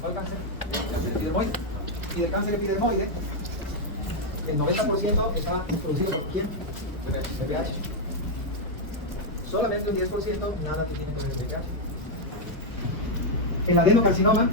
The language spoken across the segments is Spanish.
¿Cuál cáncer? El cáncer epidermoide. Y del cáncer epidermoide, el 90% está producido por ¿quién? VPH. Solamente un 10% nada que tiene que ver con VPH. El adenocarcinoma,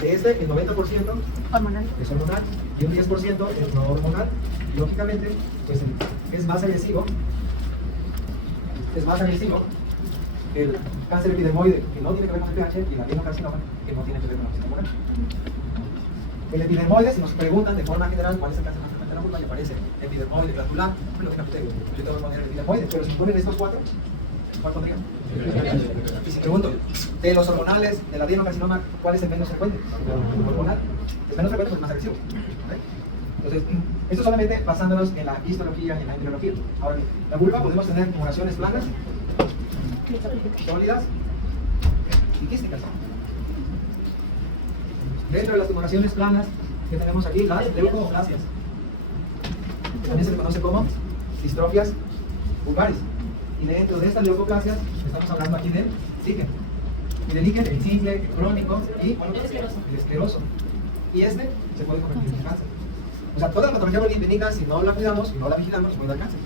de este, el 90% Hormonal. es hormonal y un 10% es no hormonal. Lógicamente, pues es más agresivo el cáncer epidermoide, que no tiene que ver con el pH, y el adenocarcinoma, que no tiene que ver con la oxina hormonal. El epidermoide, si nos preguntan de forma general cuál es el cáncer más frecuente en la vulva, y aparece epidermoide glandular, bueno, fíjate, yo te voy a poner el epidermoide, pero si ponen estos cuatro, ¿cuál pondría? Y si pregunto, de los hormonales, del adenocarcinoma, ¿cuál es el menos frecuente? El hormonal. Es menos frecuente, pues más agresivo. ¿Okay? Entonces, esto solamente basándonos en la histología y en la embriología. Ahora bien, la vulva podemos tener tumoraciones planas, sólidas y quísticas. Dentro de las tumoraciones planas que tenemos aquí, las leucoplasias. También se le conoce como distrofias vulvaris. Y dentro de estas leucoplasias estamos hablando aquí del líquen. Y del líquen, el simple, el crónico y el escleroso. Y este se puede convertir en cáncer. O sea, toda la patología benigna, si no la cuidamos, si no la vigilamos, nos puede dar cáncer.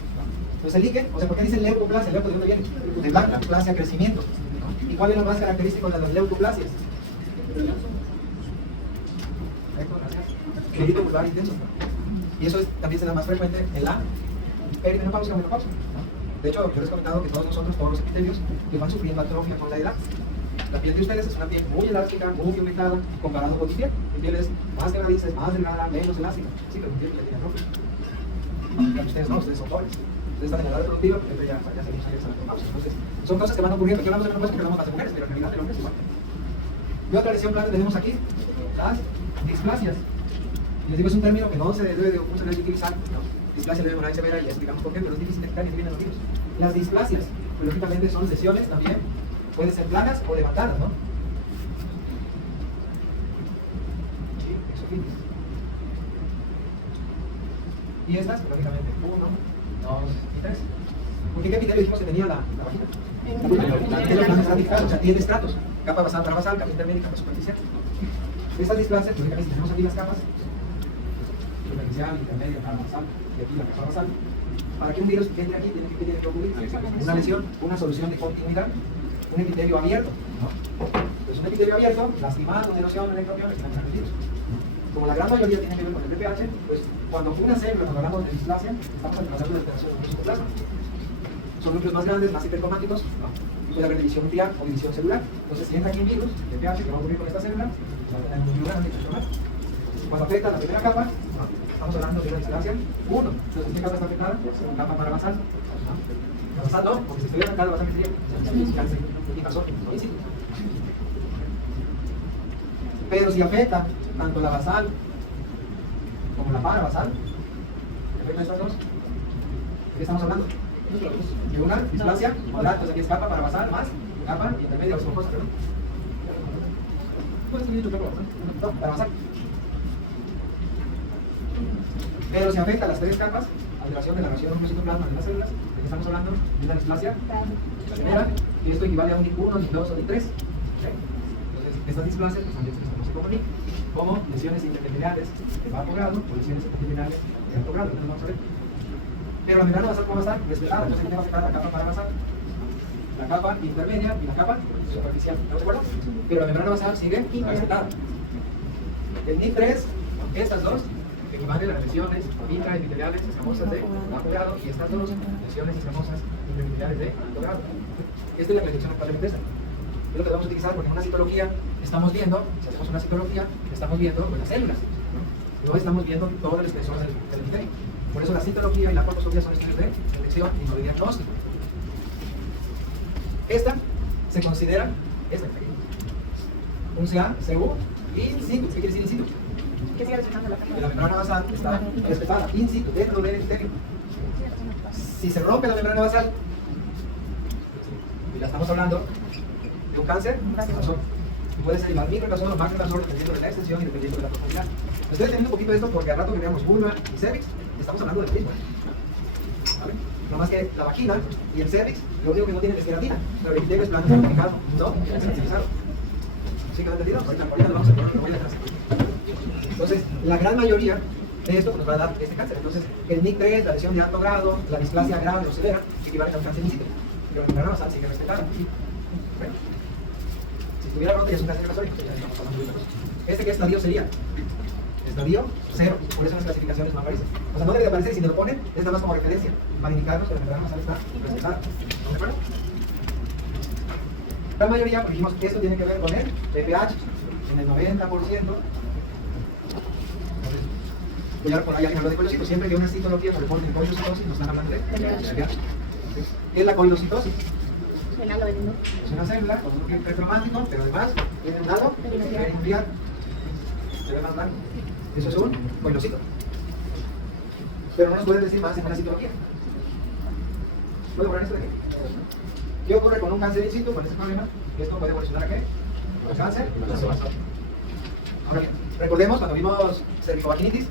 Entonces el líquen, o sea, ¿por qué dice leucoplasia? ¿Leuco de dónde viene? De lactoplasia, crecimiento. ¿Y cuál es lo más característico de las leucoplasias? Clírico vulvar intenso. Y eso también se da más frecuente en la perimenopausia o menopausia. De hecho, yo les he comentado que todos nosotros, todos los epitelios, que van sufriendo atrofia con la edad. La piel de ustedes es una piel muy elástica, muy humectada, comparado con mi piel. Mi piel es más quebradiza, es más delgada, menos elástica. Sí, pero mi piel tiene atrofia. Y ustedes no, ustedes son pobres. Ustedes están en edad reproductiva, pero ya se les sale esa menopausia. Entonces, son cosas que van ocurriendo. Aquí hablamos de menopausia porque hablamos más de mujeres, pero en realidad el hombre es igual. Y otra lesión clara tenemos aquí, las displasias. Y les digo, es un término que no se debe de utilizar. ¿No? Displasia leve, moral y severa, ya explicamos por qué, pero es difícil de explicar y vienen los virus. Las displasias, pues, lógicamente son lesiones también, pueden ser planas o levantadas, ¿no? Sí, exofilis. Y estas, pues, lógicamente, 1, 2 y 3. ¿Por qué epitelio dijimos que tenía la vagina? La epitelio plano estratificado, o sea, tiene estratos. Capa basal, parabasal, capa intermedia y capa superficial. Estas displasias, lógicamente, si tenemos aquí las capas, superficial, intermedia, capa basal, y aquí la capa basal. Para que un virus entre aquí, tiene que ocurrir una lesión, una solución de continuidad, un epitelio abierto, ¿no? Pues un epitelio abierto, lastimado, una erosión, un electromión, están el virus. Como la gran mayoría tiene que ver con el VPH, pues cuando una célula, cuando hablamos de displasia, estamos hablando de alteración del citoplasma. Son núcleos más grandes, más hipercromáticos, ¿no? Y puede haber división nuclear o división celular. Entonces, si entra aquí un virus, el VPH, ¿qué va a ocurrir con esta célula? Va a tener un núcleo grande hipercromático. Cuando afecta la primera capa, ¿no? Estamos hablando de una displasia 1. Entonces, ¿qué capa está afectada? Capa parabasal. La basal no, porque si estoy afectada, la basal sería cáncer y pasó, no in situ. Pero si afecta tanto la basal como la parabasal, afecta estas dos, ¿de qué estamos hablando? De una displasia molar, pues aquí es capa parabasal más capa intermedia o esponjosa, ¿no? ¿Puedes escribir tu capa basal? No, parabasal. Pero si afecta las tres capas, alteración de la relación núcleo-citoplasma de las células, ¿de qué estamos hablando? De una displasia la primera, y esto equivale a un NIC1, NIC2 o NIC3. ¿Okay? Entonces, estas displasias pues, también se les conoce como NIC, como lesiones interterminales de bajo grado o lesiones interterminales de alto grado. Entonces, vamos a ver. Pero la membrana basal, ¿cómo va a estar? Respetada, entonces aquí va a afectar la capa parabasal, la capa intermedia y la capa superficial. ¿No te acuerdas? Pero la membrana basal sigue respetada. El NIC3, estas dos, equivalen a las lesiones intraepiteliales escamosas de bajo grado y estas dos lesiones escamosas intraepiteliales de alto grado. Esta es la clasificación actual de Bethesda. Es lo que vamos a utilizar porque en una citología estamos viendo, si hacemos una citología, estamos viendo pues, las células, ¿no? No estamos viendo todo el espesor del epitelio. Por eso la citología y la colposcopía son estudios de selección y no de diagnóstico. Esta se considera un CA-CU in situ. ¿Qué quiere decir in situ? ¿Qué sigue resonando la Que la membrana basal está respetada in situ, dentro del epitelio. Si se rompe la membrana basal, y ya estamos hablando de un cáncer, y puede ser el microinvasor o macroinvasor dependiendo de la extensión y dependiendo de la profundidad. Estoy teniendo un poquito de esto porque al rato que veamos vulva y cervix, estamos hablando del mismo. ¿Vale? No más que la vagina y el cervix, lo único que no tienen es queratina, pero el epitelio es plano certificado, no sensibilizado. ¿Sí quedó entendido? Ahorita lo vamos a poner, lo voy a atrás. Entonces, la gran mayoría de esto nos va a dar este cáncer. Entonces, el NIC3, la lesión de alto grado, la displasia grave o severa, equivalen a un cáncer in situ. Pero en la membrana basal sigue respetada. Bueno, si estuviera roto ya es un cáncer hepático, ya estamos hablando de otra cosa. ¿Este qué estadio sería? Estadio 0, por eso en las clasificaciones no aparece. O sea, no debe de aparecer, y si me lo ponen, es nada más como referencia, para indicarnos que la membrana basal está respetada. ¿De acuerdo? La mayoría, dijimos que esto tiene que ver con el pH, en el 90%. Voy a por ahí alguien habló de coilocitosis. Siempre que una citología nos reporte coilocitosis, nos están hablando de pH. ¿Qué es la coilocitosis? Es una célula con un núcleo pretromántico, pero además tiene un lado perinuclear. Se ve más blanco. Eso es un coilocito. Pero no nos pueden decir más en una citología. ¿Puedo poner esto de aquí? ¿Qué ocurre con un cáncer in situ, con este problema? Esto puede evolucionar a qué? ¿A cáncer? Ahora bien, recordemos cuando vimos cervicovaginitis,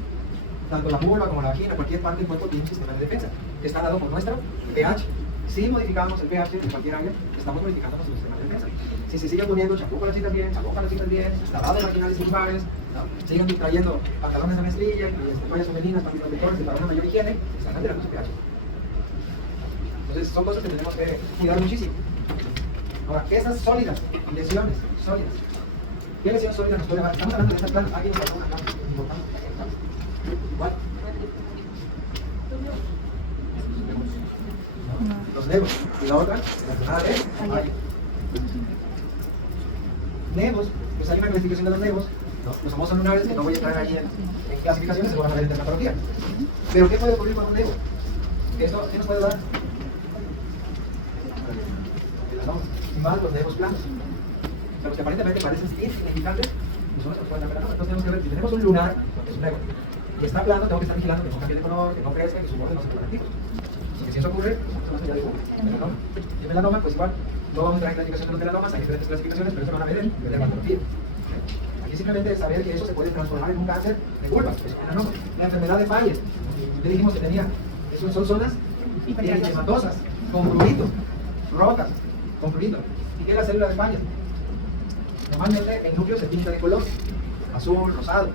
tanto la vulva como la vagina, cualquier parte del cuerpo tiene un sistema de defensa que está dado por nuestro pH. Si modificamos el pH en cualquier área, estamos modificando nuestro sistema de defensa. Si se siguen poniendo champú para las chicas bien, champú para las chicas bien, lavados vaginales y vulvares, ¿no? Siguen trayendo pantalones de mezclilla y toallas femeninas para protectores para una mayor higiene, están alterando su pH. Entonces son cosas que tenemos que cuidar muchísimo. Ahora, esas sólidas, lesiones sólidas. ¿Qué lesión sólida nos puede dar? Estamos hablando de estas plantas. Alguien nos habló una planta importante. ¿Cuál? Los nevos. Y la otra, relacionada de Valle. Nevos, pues hay una clasificación de los nevos, ¿no? Los famosos lunares, que no voy a entrar ahí en clasificaciones, se van a ver en dermatología. Pero ¿qué puede ocurrir con un nevo? ¿Esto qué nos puede dar? Y más los nevos planos. O sea, los que aparentemente parecen insignificantes, y son los que pueden dar melanoma. Entonces tenemos que ver, si tenemos un lunar, es un nevo, que está plano, tengo que estar vigilando que no cambie de color, que no crezca, que su borde no se ponga activo. Porque si eso ocurre, ya digo, melanoma. Y el melanoma, pues igual, no vamos a entrar en clasificación de los melanomas, hay diferentes clasificaciones, pero eso van a ver en dermatología. Aquí simplemente es saber que eso se puede transformar en un cáncer de vulva, es un melanoma. La enfermedad de Bayer, ya dijimos que tenía, son zonas eritematosas, con prurito, rojas, con prurito. ¿Y qué es la célula de Bayer? Normalmente el núcleo se pinta de color azul, rosado,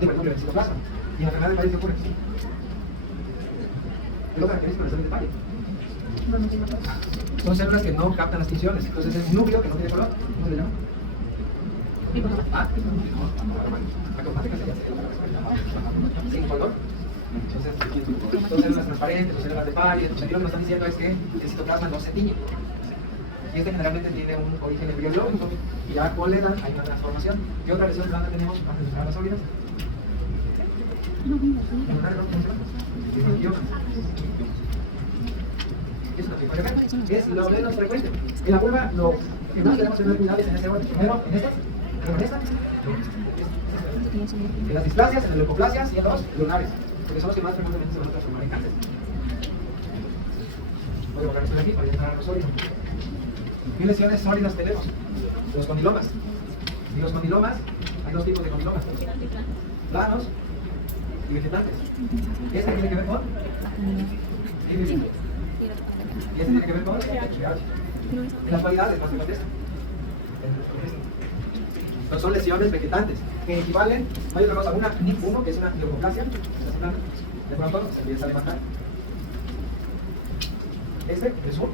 digo el núcleo del citoplasma. Y en la enfermedad de Bayer, ¿qué ocurre? ¿Qué es lo característico de la célula de Bayer? Son células que no captan las tinciones, entonces es un núcleo que no tiene color. ¿Cómo se le llama? Sin color. Entonces, son células transparentes, son células de Bayer. Entonces, aquí lo que nos están diciendo es que el citoplasma no se tiñe. Y este generalmente tiene un origen embriológico, y ya con la edad hay una transformación. ¿Qué otra lesión blanda tenemos antes de entrar a las sólidas? Es lo menos frecuente. En la vulva lo que más tenemos que tener cuidado es en este orden. Primero en estas, luego en estas, en las displasias, en las leucoplasias y en los lunares, porque son los que más frecuentemente se van a transformar en cáncer. Voy a borrar esto de aquí para entrar a los sólidos. ¿Qué lesiones sólidas tenemos? Los condilomas. Y los condilomas, hay dos tipos de condilomas: planos y vegetantes. ¿Este tiene que ver con? Y este tiene que ver con pH. En las cualidades más frecuentes. Entonces son lesiones vegetantes que equivalen, hay otra cosa, una NIC1, que es una leucoplasia. De pronto se empieza a levantar. Este es un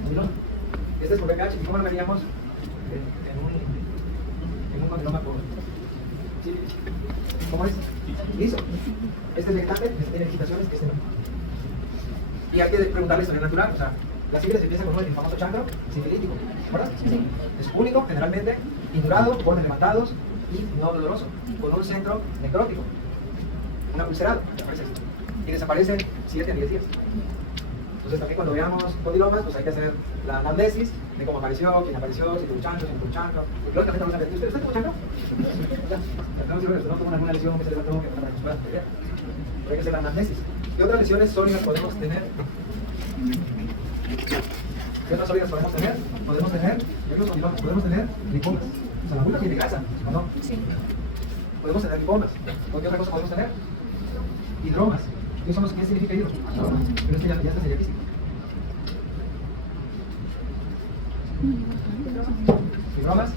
condiloma. Este es por pH. ¿Y cómo lo veríamos en un condiloma por? ¿Sí? ¿Cómo es? Liso. Este es vegetante, este tiene excitaciones, este no. Y hay que preguntarle sobre el natural. O sea, la sífilis empieza con el famoso chancro sifilítico, ¿verdad? Sí. Es único, generalmente, indurado, bordes levantados y no doloroso, con un centro necrótico, una ulcerado, y desaparece 7 a 10 días. Entonces también cuando veamos condilomas, pues hay que hacer la anamnesis de cómo apareció, quién apareció, si tuvo chancro, si no tuvo chancro. Y lógicamente vamos a ver, ¿usted tuvo chancro? Ya, no tuvo alguna lesión que se levantó que para que nos pueda ver. Pero hay que hacer la anamnesis. ¿Qué otras lesiones sólidas podemos tener? ¿Qué otras sólidas podemos tener? Podemos tener, podemos tener lipomas. O sea, la vulva tiene grasa, ¿o no? Sí. Podemos tener lipomas. ¿O qué otra cosa podemos tener? Hidromas. ¿Qué significa hidro? Pero esto ya está sería físico. Hidromas.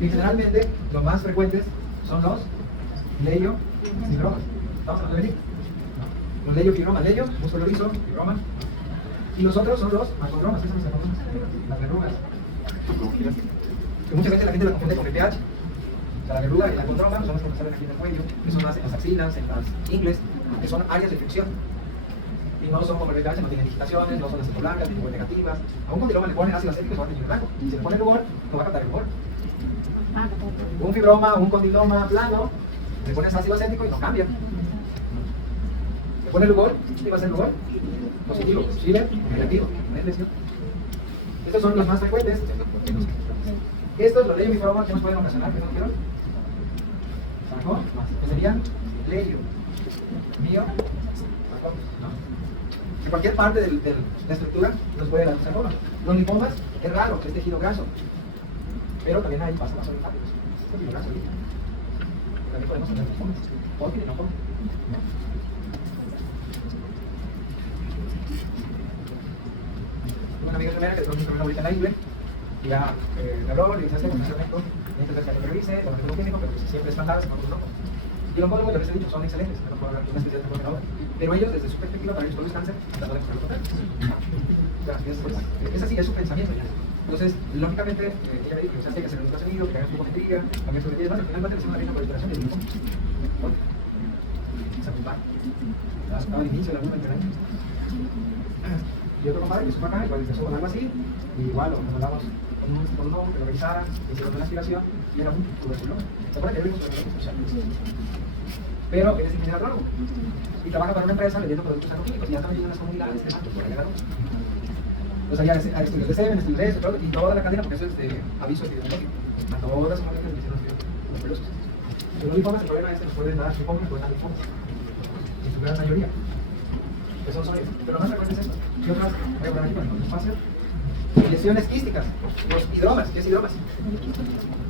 Y generalmente, los más frecuentes son los leiofibromas. ¿Estamos hablando de venir? Los leiofibromas, leio, músculo liso, fibroma. Y los otros son los macrodromas, esas son las verrugas. Que muchas veces la gente la confunde con BPH. O sea, la verruga y la condroma son las que salen aquí en el cuello, que son más en las axilas, en las ingles, que son áreas de fricción. Y no son como el BPH, no tienen digitaciones, no son las largas, ni muy negativas. A un condiloma le ponen ácido acético y se va a tener blanco. Si le ponen rubor, no va a captar el rubor. Un fibroma, un condiloma plano, le pones ácido acético y no cambia. Le pones rubor, ¿qué va a ser rubor? Positivo, posible, negativo, no es lesión. Estos son los más frecuentes. Estos, los leiofibromas, ¿qué nos pueden ocasionar? ¿Qué no quiero? ¿Sacó? Que serían leio, mío, sacó. En cualquier parte de la estructura nos puede dar un sarcoma. Los linfomas es raro, es tejido graso. Pero también hay vasos linfáticos. Es tejido graso. También podemos tener linfomas. Hodgkin y no Hodgkin. Tengo una amiga enfermera que tuvo un problema ahorita en la ingle. Y ya me habló, le dije, ¿sabes qué? Con médico, necesito que me revise, lo médico químico, pero si siempre es fantasma, no, no. Y los oncólogos, ya les he dicho, son excelentes, no puedo hablar de una especialidad de ahora. Pero ellos, desde su perspectiva, para ellos todo es cáncer, tratando de encontrar lo contrario. Es así, es su pensamiento ya. Entonces, lógicamente, ella me dijo, ¿sabes qué? Hay que hacer el ultrasonido, que hagas un poco de intriga, cambiar sobre 10 más, al final va a tener una reina por alteración del linfoma. Se apunta. Estaba al inicio de la luna del año. Y otro compadre que se fue acá, igual empezó con algo así, y igual lo hablamos con un hombre que lo revisara, hicieron una aspiración, y era un tuberculoma. ¿Se acuerdan que vimos tuberculosis social? Pero él es ingeniero agrónomo, y trabaja para una empresa vendiendo productos agroquímicos, y ya está metido en las comunidades, por allá. O sea, ya hay estudios de semen, estudios de eso, y toda la cadena, porque eso es de aviso epidemiológico. A todas las comunidades le hicieron tuberculosis. Pero los linfomas, el problema es que nos pueden dar linfomas, pueden dar linfomas. En su gran mayoría. Que son sólidos. Pero más frecuente es esto. Y otras, voy a poner aquí para el espacio. Lesiones quísticas. Los hidromas. ¿Qué es hidromas?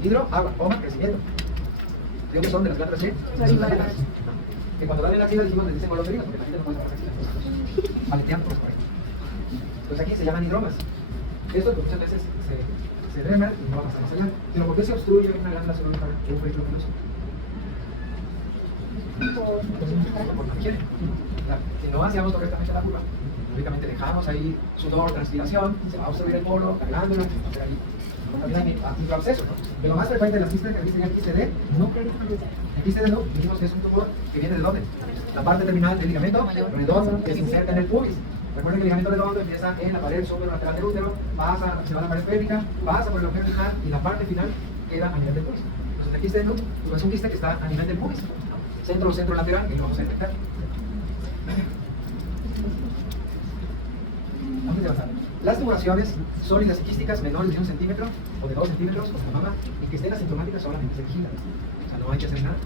Hidro, agua, coma, crecimiento. ¿De dónde son? De las glándulas ¿sí? Que cuando dan en la axila dijimos les dicen goloserinas, porque la gente no puede sacar axilas. Paleteando, por ahí. Entonces aquí se llaman hidromas. Esto pues, muchas veces se drenan y no va a pasar más allá. Pero ¿por qué se obstruye una glándula celular de un folículo piloso? Porque quiere. Si no hacíamos correctamente la curva, lógicamente dejamos ahí sudor, transpiración, se va a obstruir el polo, la glándula, también hay microabscesos, ¿no? De lo más frecuente de las quistes, que aquí sería el quiste D, no. El quiste D no, dijimos que es un tumor que viene de dónde? La parte terminal del ligamento redondo que se inserta en el pubis. Recuerden que el ligamento redondo empieza en la pared lateral del útero, se va a la pared pélvica, pasa por el agujero final y la parte final queda a nivel del pubis. Entonces el quiste D no es un quiste que está a nivel del pubis. Centro lateral, y lo vamos a detectar. Vamos a avanzar. Las tumoraciones sólidas y quísticas menores de 1 centímetro o de 2 centímetros, como la mama, y que estén asintomáticas solamente se vigilan. O sea, no hay que hacer nada.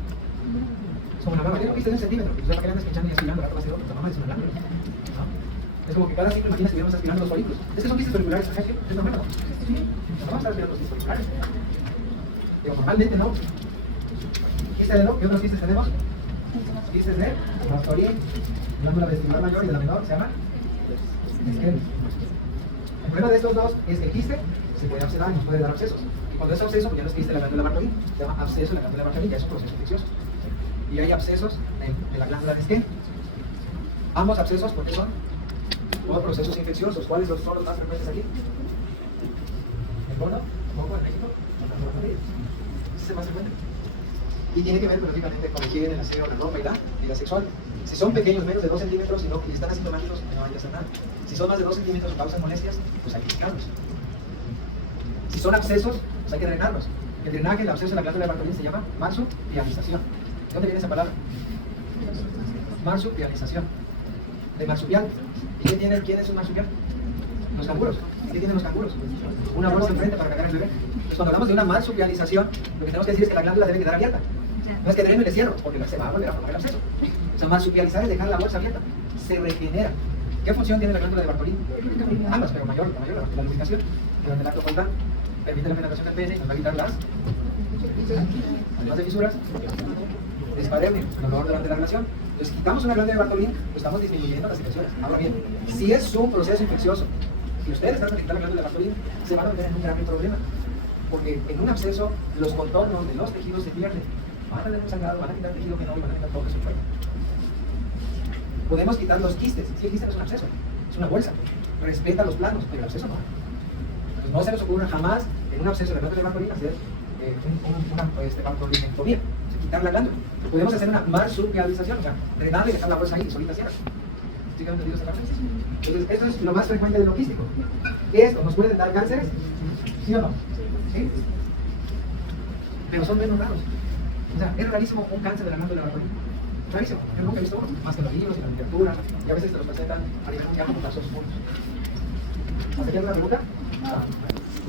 Es como la mama, tiene un quiste de 1 centímetro, pues para que andas pinchando y aspirando, la base de la mama es una glándula. ¿No? Es como que cada ciclo, imagina si hubiéramos aspirando los folículos. Es que son quistes folliculares, es normal, ¿no? No vamos a estar aspirando los quistes folliculares. Pero normalmente no. ¿Quiste de no? ¿Qué otros quistes tenemos? Quistes de Rastorín, glándula vestibular mayor y de la menor se llama esquema. El problema de estos dos es que el quiste se puede abscesar y nos puede dar abscesos. Y cuando es absceso, pues ya no es quiste de la glándula Bartolín, se llama absceso de la glándula Bartolín, ya es un proceso infeccioso. Y hay abscesos en la glándula de Skene. Ambos abscesos, ¿por qué son? Todos procesos infecciosos. ¿Cuáles son los más frecuentes aquí? ¿El gordo? ¿Poco en México? Ese es el más frecuente. Y tiene que ver, lógicamente, con la higiene, el aseo, la ropa y la vida sexual. Si son pequeños, menos de 2 centímetros y están asintomáticos, no hay que hacer nada. Si son más de 2 centímetros y causan molestias, pues hay que quitarlos. Si son abscesos, pues hay que drenarlos. El drenaje, el absceso de la glándula de Bartolín se llama marsupialización. ¿De dónde viene esa palabra? Marsupialización. De marsupial. ¿Y quién es un marsupial? Los canguros. ¿Qué tienen los canguros? Una bolsa enfrente para cargar el bebé. Entonces, cuando hablamos de una marsupialización, lo que tenemos que decir es que la glándula debe quedar abierta. No es que dreno y le cierro, porque se va a volver a formar el absceso. O sea, marsupializar es dejar la bolsa abierta. Se regenera. ¿Qué función tiene la glándula de Bartolín? Ambas, pero mayor, la lubricación. Durante el acto frontal permite la penetración del pene y nos va a quitar las, además de fisuras, dispareunia, dolor durante la relación. Entonces, quitamos una glándula de Bartolín, pues estamos disminuyendo las infecciones. Ahora bien, si es un proceso infeccioso y ustedes tratan de quitar la glándula de Bartolín, se van a meter en un grave problema. porque en un absceso los contornos de los tejidos se pierden. Van a tener un sangrado, van a quitar tejido menor y van a quitar todo eso fuera. Podemos quitar los quistes. Si el quiste no es un absceso, es una bolsa. Respeta los planos, pero el absceso no. Entonces, no se nos ocurra jamás en un absceso de la glándula bartolina hacer una bartolinemectomía, quitar la glándula. Podemos hacer una marsupialización, o sea, drenarle y dejar la bolsa ahí y solita cierra. ¿Sí han entendido esa parte? Entonces, esto es lo más frecuente de lo quístico. ¿Esto nos puede dar cánceres? ¿Sí o no? ¿Sí? Pero son menos raros. O sea, es rarísimo un cáncer de la glándula bartolina. Rarísimo. Yo nunca he visto uno, más que en los libros y en la literatura, y a veces te los presentan a nivel mundial como casos puros. ¿Hasta aquí alguna pregunta?